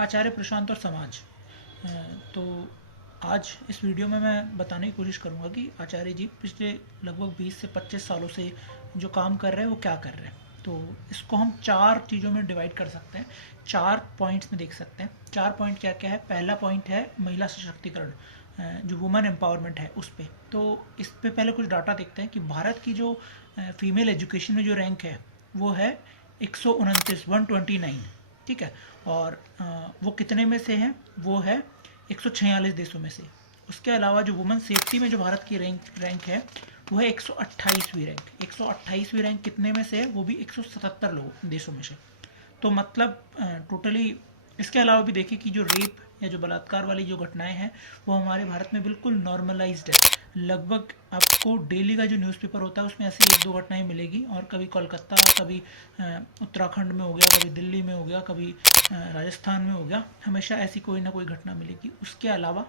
आचार्य प्रशांत और समाज। तो आज इस वीडियो में मैं बताने की कोशिश करूंगा कि आचार्य जी पिछले लगभग 20 से 25 सालों से जो काम कर रहे हैं वो क्या कर रहे हैं। तो इसको हम चार चीज़ों में डिवाइड कर सकते हैं, चार पॉइंट्स में देख सकते हैं। चार पॉइंट क्या क्या है। पहला पॉइंट है महिला सशक्तिकरण, जो वुमेन एम्पावरमेंट है उस पर। तो इस पे पहले कुछ डाटा देखते हैं कि भारत की जो फीमेल एजुकेशन में जो रैंक है वो है 129, ठीक है। और वो कितने में से है, वो है 146 देशों में से। उसके अलावा जो वुमेन सेफ्टी में जो भारत की रैंक है वो है 128वीं रैंक। 128वीं रैंक कितने में से है, वो भी 177 लोग देशों में से। तो मतलब टोटली। इसके अलावा भी देखिए कि जो रेप या जो बलात्कार वाली जो घटनाएं हैं वो हमारे भारत में बिल्कुल नॉर्मलाइज्ड है। लगभग आपको डेली का जो न्यूज़पेपर होता है उसमें ऐसी एक दो घटनाएं मिलेगी, और कभी कोलकाता, कभी उत्तराखंड में हो गया, कभी दिल्ली में हो गया, कभी राजस्थान में हो गया, हमेशा ऐसी कोई ना कोई घटना मिलेगी। उसके अलावा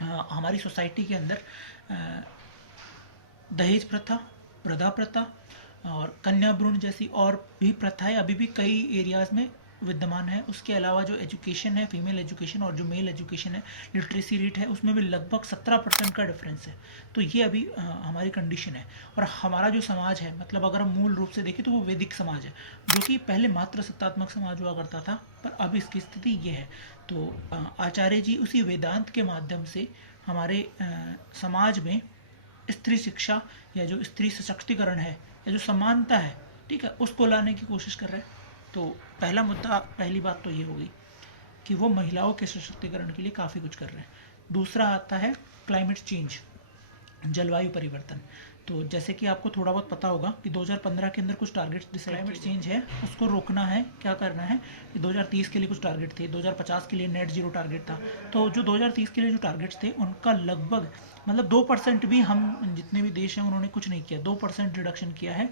हमारी सोसाइटी के अंदर दहेज प्रथा, प्रथा प्रथा और कन्या भ्रूण जैसी और भी प्रथाएं अभी भी कई एरियाज में विद्यमान है। उसके अलावा जो एजुकेशन है, फीमेल एजुकेशन और जो मेल एजुकेशन है, लिटरेसी रेट है, उसमें भी लगभग 17% का डिफरेंस है। तो ये अभी हमारी कंडीशन है। और हमारा जो समाज है, मतलब अगर हम मूल रूप से देखें तो वो वैदिक समाज है, जो कि पहले मात्र सत्तात्मक समाज हुआ करता था, पर अब इसकी स्थिति ये है। तो आचार्य जी उसी वेदांत के माध्यम से हमारे समाज में स्त्री शिक्षा या जो स्त्री सशक्तिकरण है या जो समानता है, ठीक है, उसको लाने की कोशिश कर रहे हैं। तो पहला मुद्दा, पहली बात तो ये होगी कि वो महिलाओं के सशक्तिकरण के लिए काफ़ी कुछ कर रहे हैं। दूसरा आता है क्लाइमेट चेंज, जलवायु परिवर्तन। तो जैसे कि आपको थोड़ा बहुत पता होगा कि 2015 के अंदर कुछ टारगेट्स डिसाइड, क्लाइमेट चेंज है उसको रोकना है, क्या करना है कि 2030 के लिए कुछ टारगेट थे, 2050 के लिए नेट जीरो टारगेट था। तो जो 2030 के लिए जो टारगेट्स थे उनका लगभग मतलब 2% भी, हम जितने भी देश हैं उन्होंने कुछ नहीं किया, 2% रिडक्शन किया है।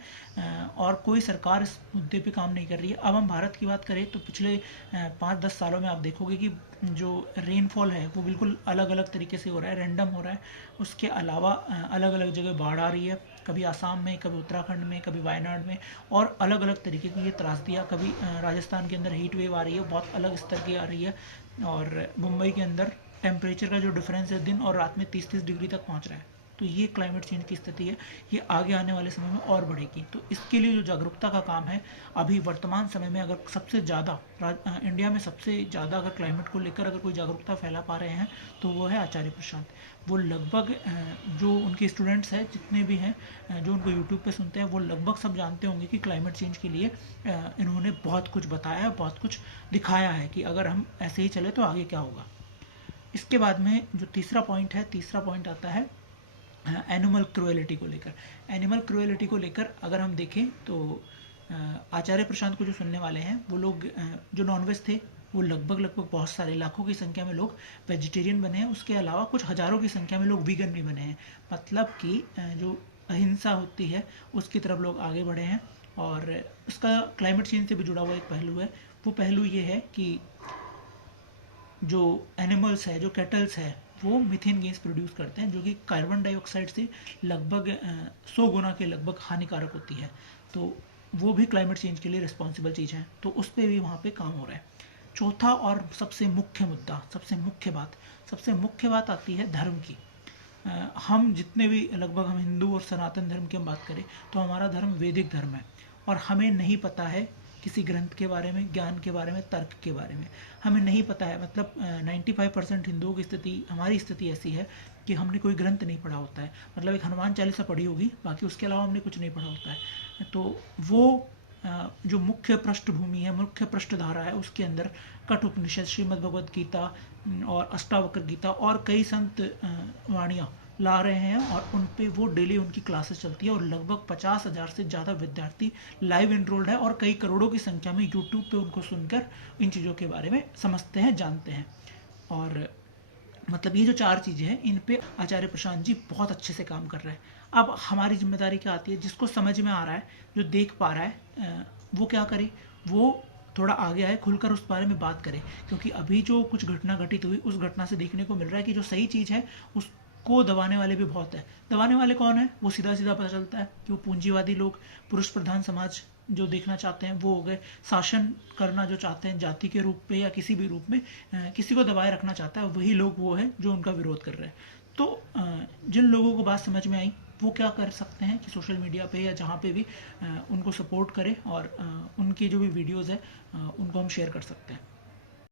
और कोई सरकार इस मुद्दे पे काम नहीं कर रही है। अब हम भारत की बात करें तो पिछले 5-10 सालों में आप देखोगे कि जो रेनफॉल है वो बिल्कुल अलग अलग तरीके से हो रहा है, रैंडम हो रहा है। उसके अलावा अलग अलग जगह बाढ़ आ रही है, कभी आसाम में, कभी उत्तराखंड में, कभी वायनाड में, और अलग अलग तरीके की ये त्रासदियाँ। कभी राजस्थान के अंदर हीट वेव आ रही है, बहुत अलग स्तर की आ रही है। और मुंबई के अंदर टेम्परेचर का जो डिफरेंस है दिन और रात में 30-30 डिग्री तक पहुंच रहा है। तो ये क्लाइमेट चेंज की स्थिति है, ये आगे आने वाले समय में और बढ़ेगी। तो इसके लिए जो जागरूकता का काम है, अभी वर्तमान समय में अगर सबसे ज़्यादा इंडिया में सबसे ज़्यादा अगर क्लाइमेट को लेकर अगर कोई जागरूकता फैला पा रहे हैं तो वो है आचार्य प्रशांत। वो लगभग जो उनके स्टूडेंट्स हैं जितने भी हैं, जो उनको यूट्यूब पे सुनते हैं, वो लगभग सब जानते होंगे कि क्लाइमेट चेंज के लिए इन्होंने बहुत कुछ बताया है, बहुत कुछ दिखाया है कि अगर हम ऐसे ही चले तो आगे क्या होगा। इसके बाद में जो तीसरा पॉइंट है, तीसरा पॉइंट आता है एनिमल क्रुएलिटी को लेकर। एनिमल क्रुएलिटी को लेकर अगर हम देखें तो आचार्य प्रशांत को जो सुनने वाले हैं वो लोग जो नॉनवेज थे वो लगभग लगभग बहुत सारे लाखों की संख्या में लोग वेजिटेरियन बने हैं। उसके अलावा कुछ हज़ारों की संख्या में लोग वीगन भी बने हैं। मतलब कि जो अहिंसा होती है उसकी तरफ लोग आगे बढ़े हैं। और उसका क्लाइमेट चेंज से भी जुड़ा हुआ एक पहलू है। वो पहलू ये है कि जो एनिमल्स है, जो कैटल्स है, वो मीथेन गैस प्रोड्यूस करते हैं, जो कि कार्बन डाइऑक्साइड से लगभग 100 गुना के लगभग हानिकारक होती है। तो वो भी क्लाइमेट चेंज के लिए रिस्पॉन्सिबल चीज़ है, तो उस पर भी वहाँ पे काम हो रहा है। चौथा और सबसे मुख्य मुद्दा, सबसे मुख्य बात आती है धर्म की। हम जितने भी लगभग हम हिंदू और सनातन धर्म की हम बात करें तो हमारा धर्म वैदिक धर्म है। और हमें नहीं पता है किसी ग्रंथ के बारे में, ज्ञान के बारे में, तर्क के बारे में हमें नहीं पता है। मतलब 95% हिंदुओं की स्थिति, हमारी स्थिति ऐसी है कि हमने कोई ग्रंथ नहीं पढ़ा होता है। मतलब एक हनुमान चालीसा पढ़ी होगी, बाकी उसके अलावा हमने कुछ नहीं पढ़ा होता है। तो वो जो मुख्य पृष्ठभूमि है, मुख्य पृष्ठधारा है, उसके अंदर कठोपनिषद, श्रीमद् भगवद गीता और अष्टावक्र गीता और कई संत वाणियाँ ला रहे हैं। और उन पे वो डेली उनकी क्लासेस चलती है और लगभग 50,000 से ज़्यादा विद्यार्थी लाइव एनरोल्ड है और कई करोड़ों की संख्या में यूट्यूब पे उनको सुनकर इन चीज़ों के बारे में समझते हैं, जानते हैं। और मतलब ये जो चार चीज़ें हैं इन पे आचार्य प्रशांत जी बहुत अच्छे से काम कर रहे हैं। अब हमारी जिम्मेदारी क्या आती है, जिसको समझ में आ रहा है, जो देख पा रहा है, वो क्या करे, वो थोड़ा आगे आए, खुलकर उस बारे में बात करे। क्योंकि अभी जो कुछ घटना घटित हुई उस घटना से देखने को मिल रहा है कि जो सही चीज़ है उसको दबाने वाले भी बहुत है। दबाने वाले कौन है, वो सीधा सीधा पता चलता है कि वो पूंजीवादी लोग, पुरुष प्रधान समाज जो देखना चाहते हैं वो हो गए, शासन करना जो चाहते हैं जाति के रूप में या किसी भी रूप में किसी को दबाए रखना चाहता है, वही लोग वो हैं जो उनका विरोध कर रहे हैं। तो जिन लोगों को बात समझ में आई वो क्या कर सकते हैं कि सोशल मीडिया पे या जहाँ पे भी उनको सपोर्ट करें और उनकी जो भी वीडियोज़ है उनको हम शेयर कर सकते हैं।